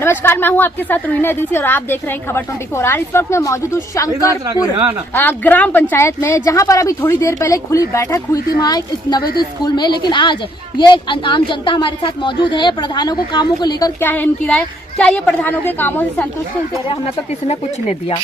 नमस्कार, मैं हूं आपके साथ रुहीना दीसी और आप देख रहे हैं खबर 24 आज। इस वक्त मैं मौजूद हूं शंकरपुर ग्राम पंचायत में, जहां पर अभी थोड़ी देर पहले खुली बैठक हुई थी वहां एक नवोदय स्कूल में। लेकिन आज ये आम जनता हमारे साथ मौजूद है। प्रधानों को कामों को लेकर क्या है इनकी राय, क्या ये प्रधानों के कामों से संतुष्ट हैं? हमें तो किसी ने कुछ नहीं दिया।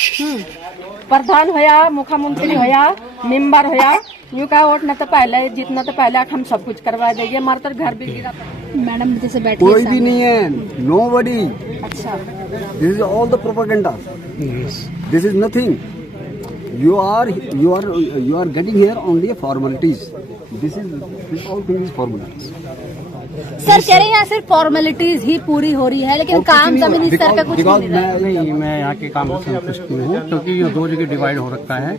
प्रधान होया, मुख्यमंत्री होया, मेंबर होया, यूँ का वोट न तो पहले जितना तो पहले हम सब कुछ करवा देंगे। हमारे तो घर भी गिरा। मैडम जैसे बैठी कोई भी नहीं है, nobody. अच्छा, This is all the propaganda. This is nothing. You are getting here only formalities. This all things is formalities. Sir कह रहे हैं यहाँ सिर्फ फॉर्मेलिटीज ही पूरी हो रही है, लेकिन काम जमीनी स्तर पे कुछ नहीं रहा है। नहीं, मैं यहाँ के काम से संतुष्ट नहीं हूँ, क्योंकि ये दो जगह डिवाइड हो रखा है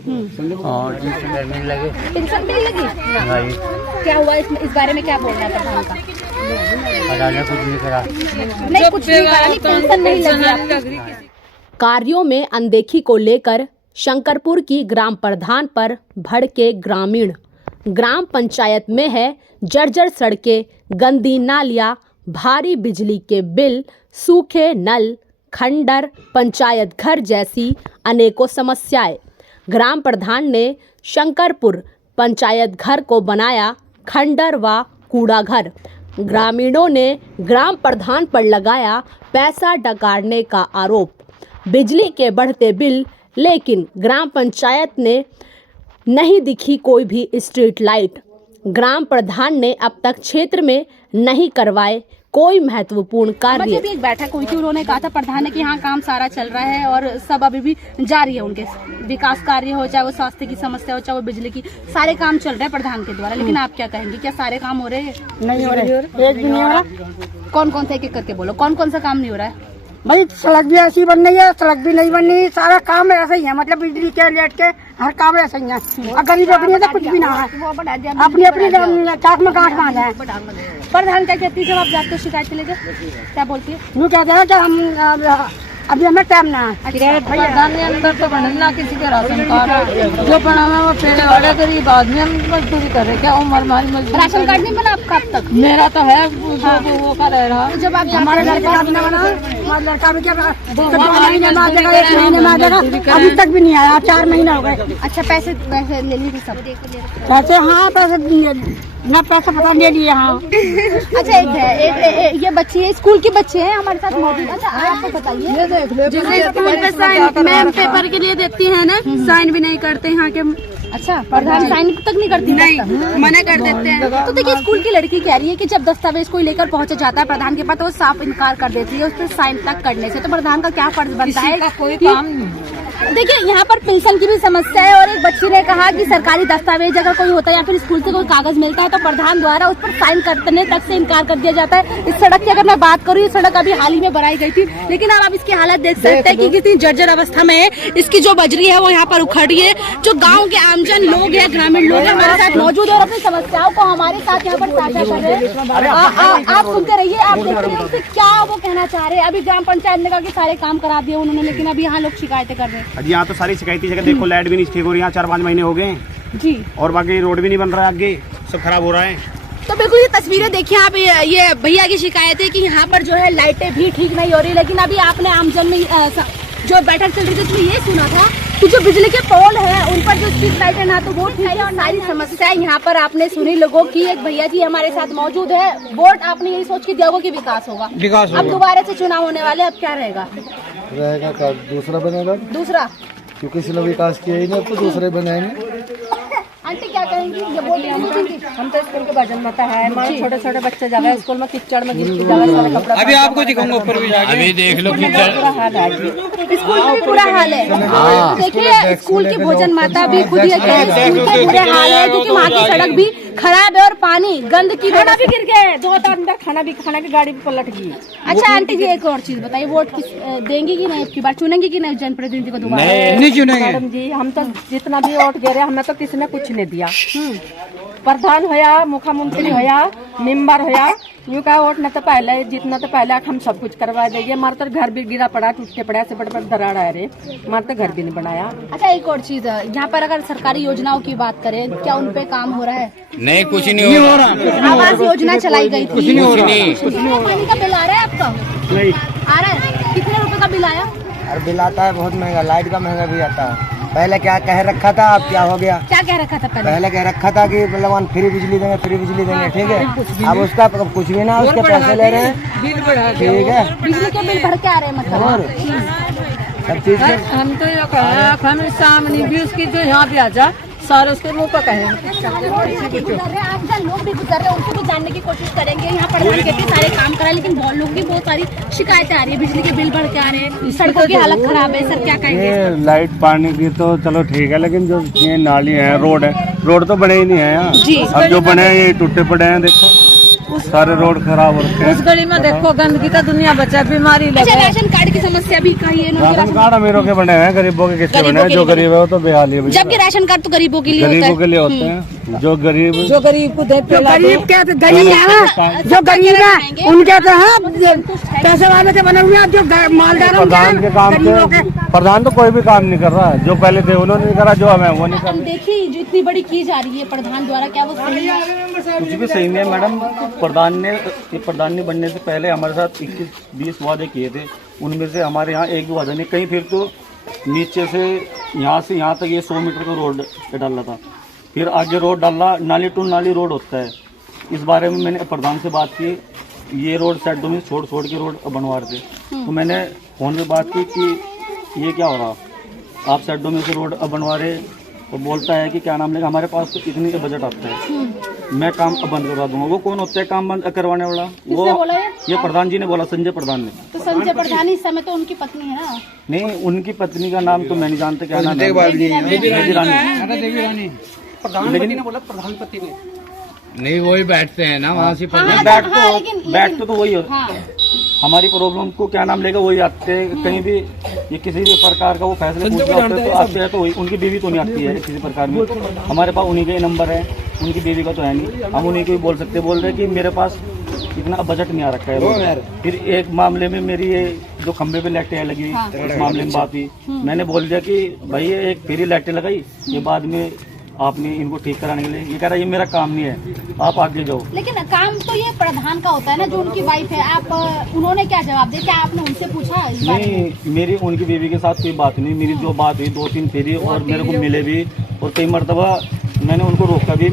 और पेंशन मिल लगी। क्या हुआ इस बारे में क्या बोलना है प्रधान का? कुछ नहीं करा, नहीं कुछ नहीं करा, नहीं पेंशन नहीं लगी। कार्यों में अनदेखी को लेकर शंकरपुर की ग्राम प्रधान पर भड़के ग्रामीण। ग्राम पंचायत में है जर्जर सड़कें, गंदी नालियाँ, भारी बिजली के बिल, सूखे नल, खंडर, पंचायत घर जैसी अनेकों समस्याएं। ग्राम प्रधान ने शंकरपुर पंचायत घर को बनाया खंडर व कूड़ा घर। ग्रामीणों ने ग्राम प्रधान पर लगाया पैसा डकारने का आरोप। बिजली के बढ़ते बिल, लेकिन ग्राम पंचायत ने नहीं दिखी कोई भी स्ट्रीट लाइट। ग्राम प्रधान ने अब तक क्षेत्र में नहीं करवाए कोई महत्वपूर्ण कार्य। अभी एक बैठक हुई थी, उन्होंने कहा था प्रधान ने कि हाँ काम सारा चल रहा है और सब अभी भी जारी है। उनके विकास कार्य हो, चाहे वो स्वास्थ्य की समस्या हो, चाहे वो बिजली की, सारे काम चल रहे हैं प्रधान के द्वारा। लेकिन आप क्या कहेंगे, क्या सारे काम हो रहे हैं? नहीं हो रहे, एक भी नहीं हो रहा। कौन कौन से एक करके बोलो, कौन कौन सा काम नहीं हो रहा है? भाई सड़क भी ऐसी बन रही है, सड़क भी नहीं बन रही, सारा काम ऐसा ही है। मतलब बिजली के लेट के हर काम ऐसा ही है। और गरीब अपनी तो कुछ भी ना है, अपनी अपनी चाक में गांठ बांध है। प्रधान क्या कहती है जब आप जाते हो शिकायत लेके, क्या बोलती है? यूँ कहते हैं कि हम अभी हमें टाइम ना है। प्रधान ने अंदर तो बनना किसी का राशन कार्ड जो बना हुआ वो पेड़ वाले गरीब आदमी हम मजदूरी कर रहे, क्या उम्र हमारी मजदूरी। राशन कार्ड नहीं बना आपका अब तक? मेरा तो है, वो का रह रहा। जब आप हमारे घर का बना लड़का भी क्या महीने में आ जाएगा, 1 महीने में आ जाएगा, अभी तक भी नहीं आया, 4 महीने हो गए। अच्छा, पैसे ले लिए सब? पैसे हाँ, पैसे दिए न, पैसा पता ले लिए। हाँ अच्छा, ये बच्ची है, स्कूल की बच्चे हैं हमारे साथ मौजूद। अच्छा, आप बताइए, जैसे स्कूल पे साइन मैम पेपर के लिए देती है ना, साइन भी नहीं करते यहाँ के। अच्छा, प्रधान साइन तक नहीं करती? नहीं, मना कर देते हैं। तो देखिए, स्कूल की लड़की कह रही है कि जब दस्तावेज कोई लेकर पहुंचा जाता है प्रधान के पास तो वो साफ इनकार कर देती है उस पर साइन तक करने से। तो प्रधान का क्या फर्ज बनता है? कोई काम नहीं। देखिए, यहाँ पर पेंशन की भी समस्या है और एक बच्ची ने कहा कि सरकारी दस्तावेज अगर कोई होता है या फिर स्कूल से कोई कागज मिलता है तो प्रधान द्वारा उस पर साइन करने तक से इनकार कर दिया जाता है। इस सड़क की अगर मैं बात करूँ, ये सड़क अभी हाल ही में बनाई गई थी, लेकिन आप इसकी हालत देख सकते हैं कि कितनी जर्जर अवस्था में है। इसकी जो बजरी है वो यहाँ पर उखड़ी है। जो गाँव के आमजन लोग हैं, ग्रामीण लोग हैं, हमारे साथ मौजूद है और अपनी समस्याओं को हमारे साथ यहाँ पर साझा कर रहे हैं। आप सुनते रहिए, आप देखते रहिए क्या वो कहना चाह रहे हैं। अभी ग्राम पंचायत ने कहा कि सारे काम करा दिए उन्होंने, लेकिन अभी यहाँ लोग शिकायतें कर रहे हैं। यहाँ तो सारी शिकायती जगह देखो, लाइट भी नहीं ठीक हो रही, यहाँ 4-5 महीने हो गए जी, और बाकी रोड भी नहीं बन रहा है, आगे सब खराब हो रहा है। तो बिल्कुल ये तस्वीरें देखिए आप, ये भैया की शिकायत है कि यहाँ पर जो है लाइटें भी ठीक नहीं हो रही। लेकिन अभी आपने आमजन में जो बैठक चल रही थी उसमें ये सुना था कि जो बिजली के पोल है उन पर जो स्ट्रीट लाइटें ना तो वो ठीक है और सारी समस्याएं यहाँ पर आपने सुनी लोगों की। एक भैया जी हमारे साथ मौजूद है। वोट आपने यही सोच के दिया होगा कि विकास होगा, अब दोबारा से चुनाव होने वाले, अब क्या रहेगा? दूसरा बनेगा, दूसरा, क्योंकि किसी ने विकास किया ही नहीं, अब तो दूसरे बनाएंगे। आंटी क्या कहेंगी, ये वोट देंगी? हम तो स्कूल के भजन माता है, हमारे छोटे छोटे बच्चे जावे स्कूल में, किचड़ में गिर जावे, सारा कपड़ा। अभी आपको दिखाऊंगा ऊपर भी जाके, अभी देख लो बुरा हाल है। स्कूल में भी बुरा हाल है। देखिए, स्कूल की भोजन माता भी खुद ही स्कूल के बुरे हाल है, क्योंकि वहाँ की सड़क भी खराब है और पानी गंदगी, खाना भी गिर गया, 2 तो अंदर खाना की गाड़ी भी पलट गई। अच्छा आंटी जी, एक और चीज बताइए, वोट किस देंगी कि नहीं, इसकी बार चुनेंगी कि नहीं जनप्रतिनिधि को दोबारा? नहीं चुनेंगे मैडम जी, हम तो जितना भी वोट गिरे हमें तो किसी ने कुछ नहीं दिया। प्रधान होया, मुख्यमंत्री होया, मेंबर होया, यूँ का वोट न तो पहले जितना तो पहले हम सब कुछ करवा देंगे। हमारे तो घर भी गिरा पड़ा, टूट के पड़ा, ऐसे बड़े बड़े दरार आ रहे, हमारे तो घर भी नहीं बनाया। अच्छा, एक और चीज, यहाँ पर अगर सरकारी योजनाओं की बात करें, क्या उन पे काम हो रहा है? नहीं, कुछ नहीं हो रहा। आवास योजना चलाई गई थी, कुछ नहीं हो रहा। पानी का बिल आ रहा है आपका? नहीं। आ रहा है? कितने रुपए का बिल आया? और बिल आता है बहुत महंगा, लाइट का महंगा भी आता है। पहले क्या कह रखा था, अब क्या हो गया? क्या कह रखा था पहले? पहले कह रखा था कि मतलब फ्री बिजली देंगे, फ्री बिजली देंगे, ठीक है। अब उसका कुछ भी ना, उसके पैसे ले रहे हैं, ठीक है। बिजली के बिल भर के आ रहे हैं मतलब? और सब चीज हम तो ये कहा हम सामने भी उसकी जो यहाँ भी आ जा सारे उसके मुँह पर कहे। आप जहाँ लोग भी गुजर रहे हैं उनको भी जानने की कोशिश करेंगे। यहाँ प्रधान कहते सारे काम करा, लेकिन बहुत लोग की बहुत सारी शिकायतें आ रही है, बिजली के बिल बढ़ के आ रहे हैं, सड़कों की हालत खराब है। सर क्या कहेंगे? ये लाइट पानी की तो चलो ठीक है, लेकिन जो ये नाली है, रोड तो बने ही नहीं है यहाँ। अब जो बने हैं ये टूटे पड़े हैं, देखो सारे रोड खराब हो रखे हैं। उस गली में देखो गंदगी का दुनिया बचा, बीमारी अच्छा, लगे। राशन कार्ड की समस्या भी कही है? राशन कार्ड अमीरों के बने हैं, गरीबों के किसके बने हैं? जो गरीब है वो तो बेहाल है। जबकि राशन कार्ड तो गरीबों के लिए होता है। गरीबों के लिए होते हैं, जो गरीब जो गरीब को देते गरीब क्या तो गरीब है, जो गरीब है उनके तो है पैसे वाले से बने हुए हैं, जो मालदार प्रधान के काम से प्रधान तो कोई भी काम नहीं कर रहा है। जो पहले थे उन्होंने नहीं करा, जो हमें वो नहीं कर। देखिए जो इतनी बड़ी की जा रही है प्रधान द्वारा, क्या वो सही है? कुछ भी सही नहीं है मैडम। प्रधान ने बनने से पहले हमारे साथ 21-20 वादे किए थे, उनमें से हमारे यहाँ एक भी वादा नहीं। कहीं फिर तो नीचे से यहाँ तक ये 100 मीटर का रोड डाला था, फिर आगे रोड डाला, नाली टू नाली रोड होता है। इस बारे में मैंने प्रधान से बात की, ये रोड साइडों में छोड़ के रोड बनवा रहे थे। तो मैंने फोन पे बात की कि ये क्या हो रहा, आप साइडों में से रोड बनवा रहे। तो बोलता है कि क्या नाम लेगा, हमारे पास तो इतनी का बजट आता है, मैं काम बंद करवा दूंगा। वो कौन होता है काम बंद करवाने वाला? वो ये प्रधान जी ने बोला, संजय प्रधान ने। तो संजय प्रधान इस समय तो उनकी पत्नी है ना? नहीं, उनकी पत्नी का नाम तो मैं नहीं जानता, क्या नाम है? प्रधानपति ने नहीं, वही बैठते हैं ना वहाँ से। बैठ तो वही होता है। हमारी प्रॉब्लम को क्या नाम लेगा वही आते हैं। कहीं भी ये किसी भी प्रकार का वो फैसले पूछना होता है तो आते हैं, तो वही। उनकी बीवी तो नहीं आती है किसी प्रकार में, हमारे पास उन्हीं के नंबर है, उनकी बीवी का तो है नहीं। हम उन्हीं को ही बोल सकते, बोल रहे कि मेरे पास इतना बजट नहीं आ रखा है। फिर एक मामले में मेरी ये जो खंबे पे लाइटें लगी, उस मामले में बात हुई, मैंने बोल दिया कि भाई ये एक फेरी लाइटें लगाई, ये बाद में आपने इनको ठीक कराने के लिए। ये कह रहा है ये मेरा काम नहीं है, आप आगे जाओ। लेकिन काम तो ये प्रधान का होता है ना, जो उनकी वाइफ है। आप उन्होंने क्या जवाब दिया? क्या आपने उनसे पूछा? नहीं, मेरी उनकी बीवी के साथ कोई बात नहीं। मेरी जो बात हुई 2-3 फेरी और मेरे को मिले भी, और कई मरतबा मैंने उनको रोका भी।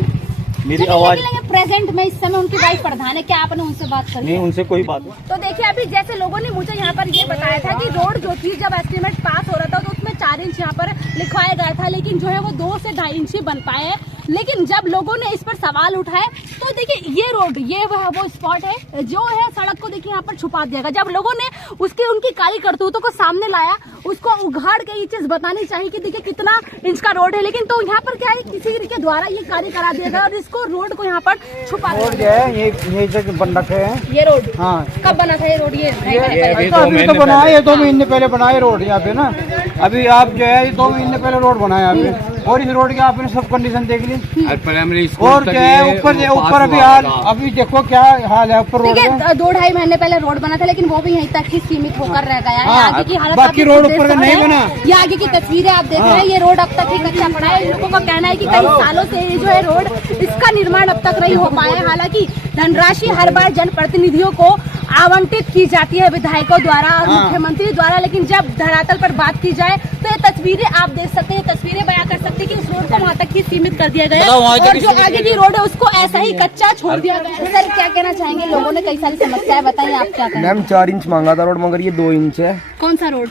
मेरी आवाज प्रेजेंट में इस समय उनकी वाइफ प्रधान है, क्या आपने उनसे बात करी? नहीं, उनसे कोई बात नहीं। तो देखिए अभी जैसे लोगों ने मुझे यहाँ पर ये बताया था कि रोड जो थी जब एस्टीमेट पास हो रहा था तो उसमें 4 इंच यहाँ पर लिखवाया गया था, लेकिन जो है वो 2 से 2.5 इंच ही बन पाए हैं। लेकिन जब लोगों ने इस पर सवाल उठाए तो देखिए ये रोड, ये वो स्पॉट है जो है सड़क को देखिए यहाँ पर छुपा दिया गया। जब लोगों ने उनकी काली करतूतों को सामने लाया, उसको उघाड़ के ये चीज बतानी चाहिए कि देखिए कितना इंच का रोड है। लेकिन तो यहाँ पर क्या है, किसी के द्वारा ये कार्य करा दिया गया और इसको रोड को यहाँ पर छुपा दिया गया। ये बन रखे हैं ये रोड हाँ, कब बना था ये रोड? ये अभी तो बनाया, ये 2 महीने पहले बनाया रोड यहाँ पे ना। अभी आप जो है 2 महीने पहले रोड बनाया आपने, और इस रोड की आपने सब कंडीशन देख ली। प्राइमरी स्कूल और क्या है ऊपर अभी हाल, अभी देखो क्या हाल है ऊपर रोड का। 2-2.5 महीने पहले रोड बना था, लेकिन वो भी यहीं तक ही सीमित होकर रह गया है। आगे की हालत बाकी रोड ऊपर नहीं बना। ये आगे की तस्वीरें आप देख रहे हैं, ये रोड अब तक ही कच्चा पड़ा है। इन लोगों का कहना है कि कई सालों से ये जो है रोड, इसका निर्माण अब तक नहीं हो पाया। हालांकि धनराशि हर बार जनप्रतिनिधियों को आवंटित की जाती है विधायकों द्वारा और मुख्यमंत्री द्वारा, लेकिन जब धरातल पर बात की जाए तो ये तस्वीरें आप देख सकते हैं, तस्वीरें बयां कर सकते हैं कि इस रोड को वहाँ तक ही सीमित कर दिया गया और जो आगे की रोड है उसको ऐसा ही कच्चा छोड़ दिया गया। सर क्या कहना चाहेंगे? लोगों ने कई सारी समस्याएं बताई, आप क्या कहेंगे? मैम 4 इंच मांगा था रोड, मगर ये 2 इंच है। कौन सा रोड?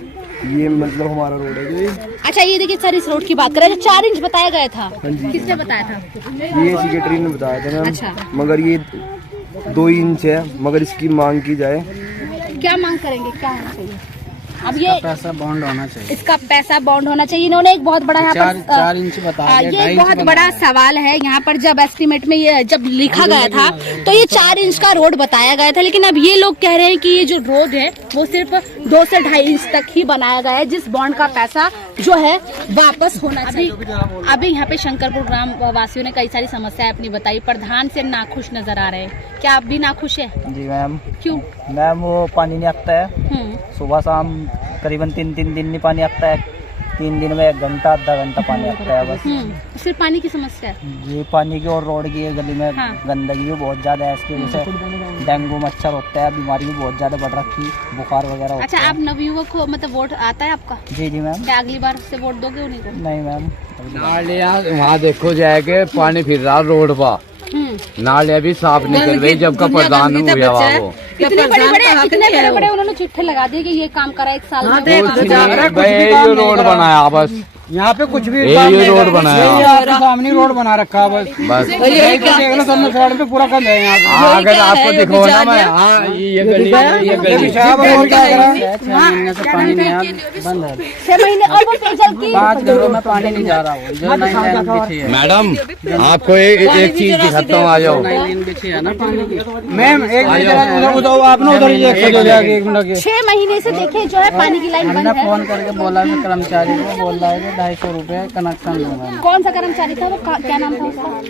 ये मतलब हमारा रोड है ये। अच्छा ये देखिए सर, इस रोड की बात करें, 4 इंच बताया गया था, किसने बताया था? ये सेक्रेटरी ने बताया था मैम। अच्छा। मगर ये 2 इंच है, मगर इसकी मांग की जाए। क्या मांग करेंगे, क्या होना चाहिए? अब ये पैसा बॉन्ड होना चाहिए, इसका पैसा बॉन्ड होना चाहिए। इन्होंने एक बहुत बड़ा यहाँ पर 4 इंच बताया, ये एक बहुत बड़ा सवाल है यहाँ पर। जब एस्टीमेट में ये जब लिखा गया था तो ये 4 इंच का रोड बताया गया था, लेकिन अब ये लोग कह रहे हैं कि ये जो रोड है वो सिर्फ 2 से 2.5 इंच तक ही बनाया गया है, जिस बॉन्ड का पैसा जो है वापस होना चाहिए। अभी यहाँ पे शंकरपुर ग्राम वासियों ने कई सारी समस्याएं अपनी बताई, प्रधान से नाखुश नजर आ रहे हैं। क्या आप भी नाखुश है? जी मैम। क्यों मैम? वो पानी नहीं आता है, सुबह शाम करीबन 3 दिन नहीं पानी आता है। 3 दिन में 1 घंटा आधा घंटा पानी आता है बस। सिर्फ पानी की समस्या है? ये पानी की और रोड की है, गली में गंदगी भी बहुत ज़्यादा है, इसकी वजह से डेंगू मच्छर होता है, बीमारी भी बहुत ज़्यादा बढ़ रखी, बुखार वगैरह होता अच्छा, आप नवयुवक हो, मतलब वोट आता है आपका? जी जी मैम। क्या अगली बार से वोट दोगे उन्हीं को? नहीं मैम। वहाँ देखो जाके पानी फिर रहा रोड पर, नाले भी साफ निकल रही जब का प्रधान हुआ वो। इतने बड़े उन्होंने चिट्ठे लगा दिए कि ये काम करा 1 साल में। ये रोड बनाया बस, यहाँ पे कुछ भी ये रोड बनाया, सामने रोड बना रखा है बस। देख लो दोनों साइड पे पूरा गंद है यहाँ पे। अगर आपको दिखो ना मैं, हाँ ये गली पानी नहीं आया, बंद है 6 महीने और वो पेयजल की 5 घरों में पानी नहीं जा रहा हो। जो 9 लाइन बिछी है मैडम, आपको एक चीज दिखाता हूँ, आ जाओ। 9 लाइन बिछी है ना पानी की। मैम एक उधर आपने उधर एक मिनट 6 महीने से देखिए जो है पानी की लाइन बंद हमने है। फोन करके बोला मैं कर्मचारी को, बोल रहा है कि 250 रुपये कनेक्शन लूंगा। कौन सा कर्मचारी था वो? क्या नाम था उसका?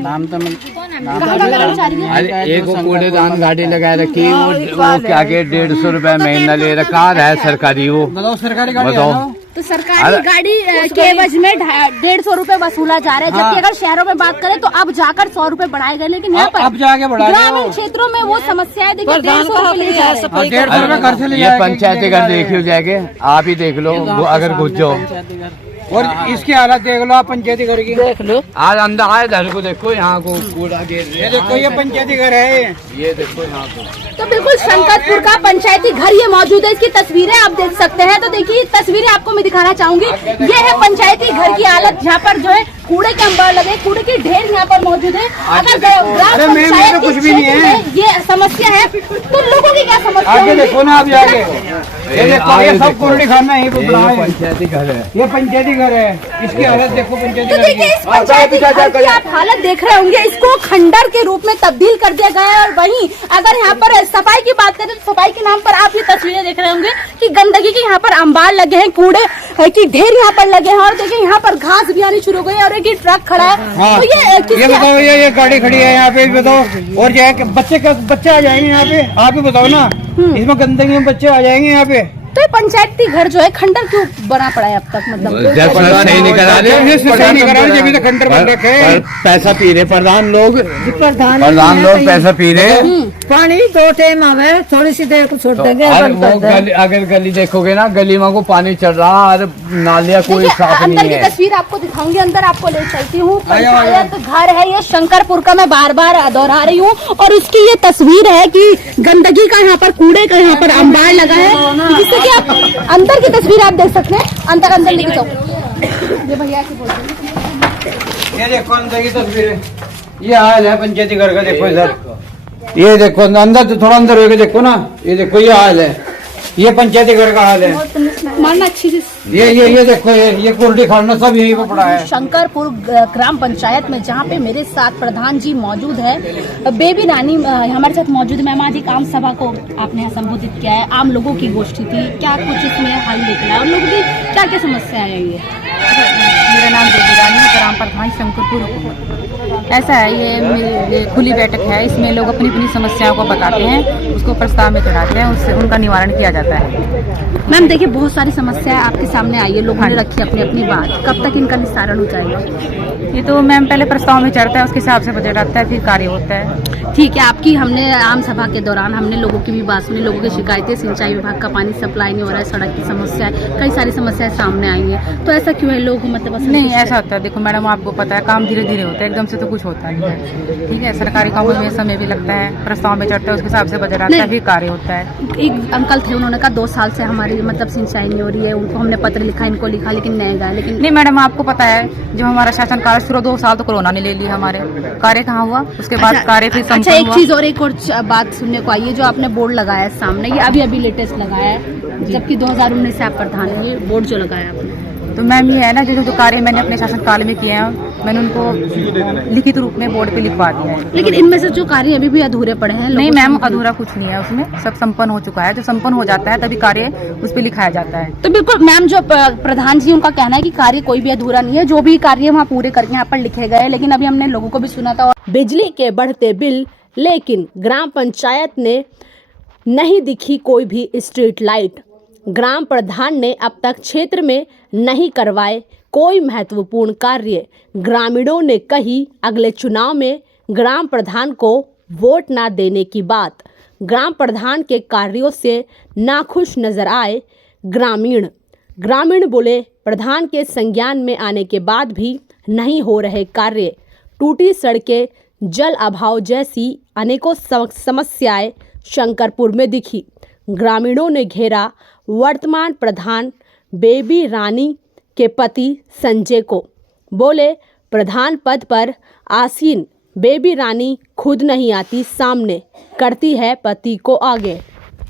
नाम तो मिल कहाँ का कर्मचारी है? अरे एक कूड़ेदान गाड़ी लगा रखी, वो क्या के 150 रुपए महीना ले रखा है सरकारी, वो बताओ सरकारी गाड़ी बताओ। तो सरकारी गाड़ी के एवज में 150 रुपए वसूला जा रहा है, जबकि अगर शहरों में बात करें तो अब जाकर 100 रुपए बढ़ाए गए, लेकिन यहाँ पर अब जाके बढ़ा ग्रामीण क्षेत्रों में वो समस्या है। देखिए 150 रुपए ले जा रहे हैं। 150 रुपए घर से ले ये पंचायती घर देखियो जाके, आप ही देख लो अगर घुस जाओ। और इसकी हालत देख लो आप पंचायती घर की, देख लो। आज अंदर आए घर को देखो, यहाँ को कूड़ा गिर रहा है। ये देखो ये पंचायती घर है, ये देखो यहाँ को। तो बिल्कुल शंकरपुर का पंचायती घर ये मौजूद है, इसकी तस्वीरें आप देख सकते हैं। तो देखिए तस्वीरें आपको मैं दिखाना चाहूंगी, ये है पंचायती घर की हालत, जहाँ पर जो है कूड़े के अंबार लगे, कूड़े के ढेर यहाँ पर मौजूद है। अगर ग्राम पंचायत कुछ के भी नहीं क्षेत्र है, में ये समस्या है तो लोगों की क्या समस्या आगे है? देखो ना आप आगे, ये देखो ये सब कुरडी खाना यही पे बना है, पंचायती घर है, ये पंचायती घर है। इसकी हालत देखो पंचायती तो घर देखिए इस पंचायती घर की आप हालत देख रहे होंगे, इसको खंडर के रूप में तब्दील कर दिया गया है। और वहीं अगर यहाँ पर सफाई की बात करें तो सफाई के नाम पर आप ये तस्वीरें देख रहे होंगे कि गंदगी के यहाँ पर अंबार लगे हैं, कूड़े की ढेर यहाँ पर लगे हैं, और देखिए यहाँ पर घास भी आनी शुरू हो गई है, और एक ये ट्रक खड़ा है। तो ये बताओ ये गाड़ी खड़ी है यहाँ पे, बताओ। और जो है कि बच्चे आ जाएंगे यहाँ पे, आप ही बताओ ना, इसमें गंदगी में बच्चे आ जाएंगे यहाँ पे। तो ये पंचायती घर जो है खंडर क्यों बना पड़ा है अब तक? मतलब सही नहीं करा रहे, जब तक खंडर बन रखे हैं। पैसा पी रहे प्रधान लोग पैसा पी रहे। पानी 2 टाइम आवे, थोड़ी सी देर को छोड़ देंगे। अगर गली देखोगे ना, गली में को पानी चल रहा और नालियाँ कोई साफ अंदर नहीं की है। तस्वीर आपको दिखाऊंगी, अंदर आपको ले चलती हूँ। पंचायत घर है ये शंकरपुर का, मैं बार बार दोहरा रही हूँ। और इसकी ये तस्वीर है कि गंदगी का यहाँ पर, कूड़े का यहाँ पर अंबार लगा है, जिससे कि आप अंदर की तस्वीर आप देख सकते हैं। अंदर लेके जाओ, ये भैया की बोलते हैं। ये देखो अंदर की तस्वीर है, ये हाल है पंचायती घर का। देखो इधर, ये देखो अंदर, तो थोड़ा अंदर होके देखो ना, ये देखो ये हाल है, ये पंचायती घर का हाल है। मारना अच्छी चीज। ये देखो ये कुर्डी खाना सब यहीं पे पड़ा है। शंकरपुर ग्राम पंचायत में, जहाँ पे मेरे साथ प्रधान जी मौजूद है, बेबी रानी हमारे साथ मौजूद है। मैम आज एक आम सभा को आपने यहाँ संबोधित किया है, आम लोगों की गोष्ठी थी, क्या कुछ इसमें हल निकला है और लोगों की क्या क्या समस्याएं आई है? मेरा नाम बेबी रानी, ग्राम प्रधान शंकरपुर। ऐसा है, ये खुली बैठक है, इसमें लोग अपनी अपनी समस्याओं को बताते हैं, उसको प्रस्ताव में चढ़ाते हैं, उससे उनका निवारण किया जाता है। मैम देखिए बहुत सारी समस्याएं आपके सामने आई है, लोगों ने रखी अपनी अपनी बात, कब तक इनका निस्तारण हो जाएगा? ये तो मैम पहले प्रस्ताव में चढ़ता है, उसके हिसाब से बजट आता है, फिर कार्य होता है। ठीक है, आपकी हमने आम सभा के दौरान हमने लोगों की भी बात सुनी, लोगों की शिकायतें, सिंचाई विभाग का पानी सप्लाई नहीं हो रहा है, सड़क की समस्या है, कई सारी समस्याएं सामने आई हैं। तो ऐसा क्यों है, लोग मतलब नहीं ऐसा होता है, देखो मैडम आपको पता है काम धीरे धीरे होता है, एकदम से तो कुछ होता नहीं है। ठीक है, सरकारी कामों में समय भी लगता है, प्रस्ताव में चढ़ता है, उसके हिसाब से बजट आता है, फिर कार्य होता है। एक अंकल थे, उन्होंने कहा 2 साल से हमारी मतलब सिंचाई नहीं हो रही है, उनको हमने पत्र लिखा, इनको लिखा, लेकिन नहीं गया। लेकिन नहीं मैडम आपको पता है, जो हमारा शासनकाल शुरू 2 साल तो कोरोना ने ले लिया, हमारे कार्य कहाँ हुआ, उसके बाद कार्य फिर अच्छा एक चीज और, एक और बात सुनने को आई है, जो आपने बोर्ड लगाया है सामने, ये अभी लेटेस्ट लगाया है, जबकि 2019 से आप प्रधान है, ये बोर्ड जो लगाया आपने। तो मैम ये है ना, जो कार्य मैंने अपने शासनकाल में किए हैं, मैंने उनको लिखित रूप में बोर्ड पे लिखवा दिया है। लेकिन इनमें से जो कार्य अभी भी अधूरे पड़े हैं? नहीं मैम, अधूरा कुछ नहीं है, उसमें सब संपन्न हो चुका है। जब संपन्न हो जाता है तभी कार्य उस पर लिखाया जाता है। तो बिल्कुल मैम, जो प्रधान जी उनका कहना है कि कार्य कोई भी अधूरा नहीं है, जो भी कार्य वहाँ पूरे करके यहाँ पर लिखे गए, लेकिन अभी हमने लोगों को भी सुना था। बिजली के बढ़ते बिल, लेकिन ग्राम पंचायत ने नहीं दिखी कोई भी स्ट्रीट लाइट। ग्राम प्रधान ने अब तक क्षेत्र में नहीं करवाए कोई महत्वपूर्ण कार्य। ग्रामीणों ने कही अगले चुनाव में ग्राम प्रधान को वोट न देने की बात। ग्राम प्रधान के कार्यों से नाखुश नजर आए ग्रामीण बोले प्रधान के संज्ञान में आने के बाद भी नहीं हो रहे कार्य। टूटी सड़कें, जल अभाव जैसी अनेकों समस्याएं शंकरपुर में दिखी। ग्रामीणों ने घेरा वर्तमान प्रधान बेबी रानी के पति संजय को। बोले प्रधान पद पर आसीन बेबी रानी खुद नहीं आती सामने, करती है पति को आगे।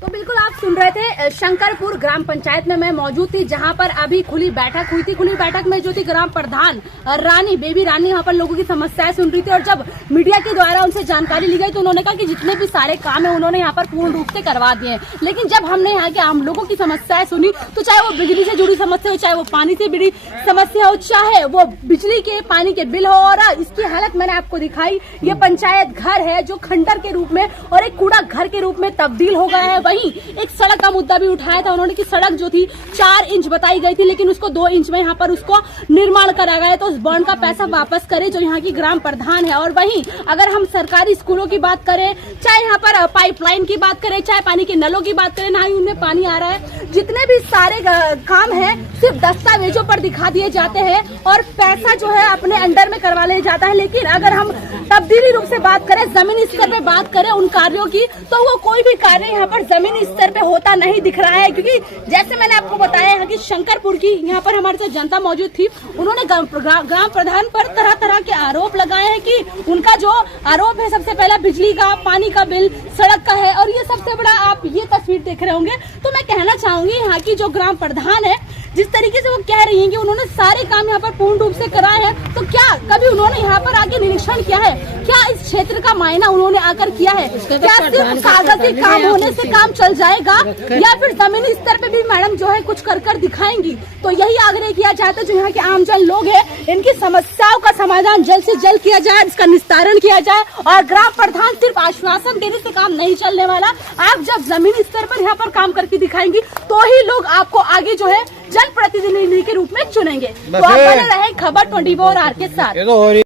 तो बिल्कुल आप सुन रहे थे, शंकरपुर ग्राम पंचायत में मैं मौजूद थी जहां पर अभी खुली बैठक हुई थी। खुली बैठक में जो थी ग्राम प्रधान रानी बेबी रानी यहाँ पर लोगों की समस्याएं सुन रही थी और जब मीडिया के द्वारा उनसे जानकारी ली गई तो उन्होंने कहा कि जितने भी सारे काम है उन्होंने यहाँ पर पूर्ण रूप से करवा दिए। लेकिन जब हमने यहाँ के आम लोगों की समस्याएं सुनी तो चाहे वो बिजली से जुड़ी समस्या हो, चाहे वो पानी से जुड़ी समस्या हो, चाहे वो बिजली के पानी के बिल हो, और इसकी हालत मैंने आपको दिखाई। ये पंचायत घर है जो खंडर के रूप में और एक कूड़ा घर के रूप में तब्दील हो गया है। वहीं एक सड़क का मुद्दा भी उठाया था उन्होंने कि सड़क जो थी 4 इंच बताई गई थी लेकिन उसको 2 इंच में यहाँ पर उसको निर्माण करा गया है। तो उस बॉन्ड का पैसा वापस करे जो यहाँ की ग्राम प्रधान है। और वहीं अगर हम सरकारी स्कूलों की बात करें, चाहे यहाँ पर पाइपलाइन की बात करें, चाहे पानी के नलों की बात करें, ना ही उनमें पानी आ रहा है। जितने भी सारे काम है सिर्फ दस्तावेजों पर दिखा दिए जाते हैं और पैसा जो है अपने अंडर में करवा लिया जाता है। लेकिन अगर हम तब्दीली रूप से बात करें, जमीनी स्तर पे बात करें उन कार्यों की, तो वो कोई भी कार्य यहाँ पर जमीनी स्तर पे होता नहीं दिख रहा है। क्योंकि जैसे मैंने आपको बताया है कि शंकरपुर की यहाँ पर हमारे साथ जनता मौजूद थी, उन्होंने ग्राम प्रधान पर तरह तरह के आरोप लगाए हैं कि उनका जो आरोप है सबसे पहला बिजली का, पानी का बिल, सड़क का है। और ये सबसे बड़ा आप ये तस्वीर देख रहे होंगे। तो मैं कहना चाहूंगी यहाँ की जो ग्राम प्रधान है, जिस तरीके से वो कह रही हैं कि उन्होंने सारे काम यहाँ पर पूर्ण रूप से कराए हैं, तो क्या कभी उन्होंने यहाँ पर आके निरीक्षण किया है? क्या इस क्षेत्र का मायना उन्होंने आकर किया है? क्या सिर्फ कागजी काम होने से काम चल जाएगा या फिर जमीनी स्तर पे भी मैडम जो है कुछ कर दिखाएंगी? तो यही आग्रह किया जाता है जो यहाँ के आमजन लोग हैं, इनकी समस्याओं का समाधान जल्द से जल्द किया जाए, इसका निस्तारण किया जाए। और ग्राम प्रधान सिर्फ आश्वासन देने से काम नहीं चलने वाला। आप जब जमीनी स्तर पर यहाँ पर काम करके दिखाएंगी तो ही लोग आपको आगे जो है जनप्रतिनिधि के रूप में चुनेंगे। तो आप बने रहे खबर 24 आवर के साथ।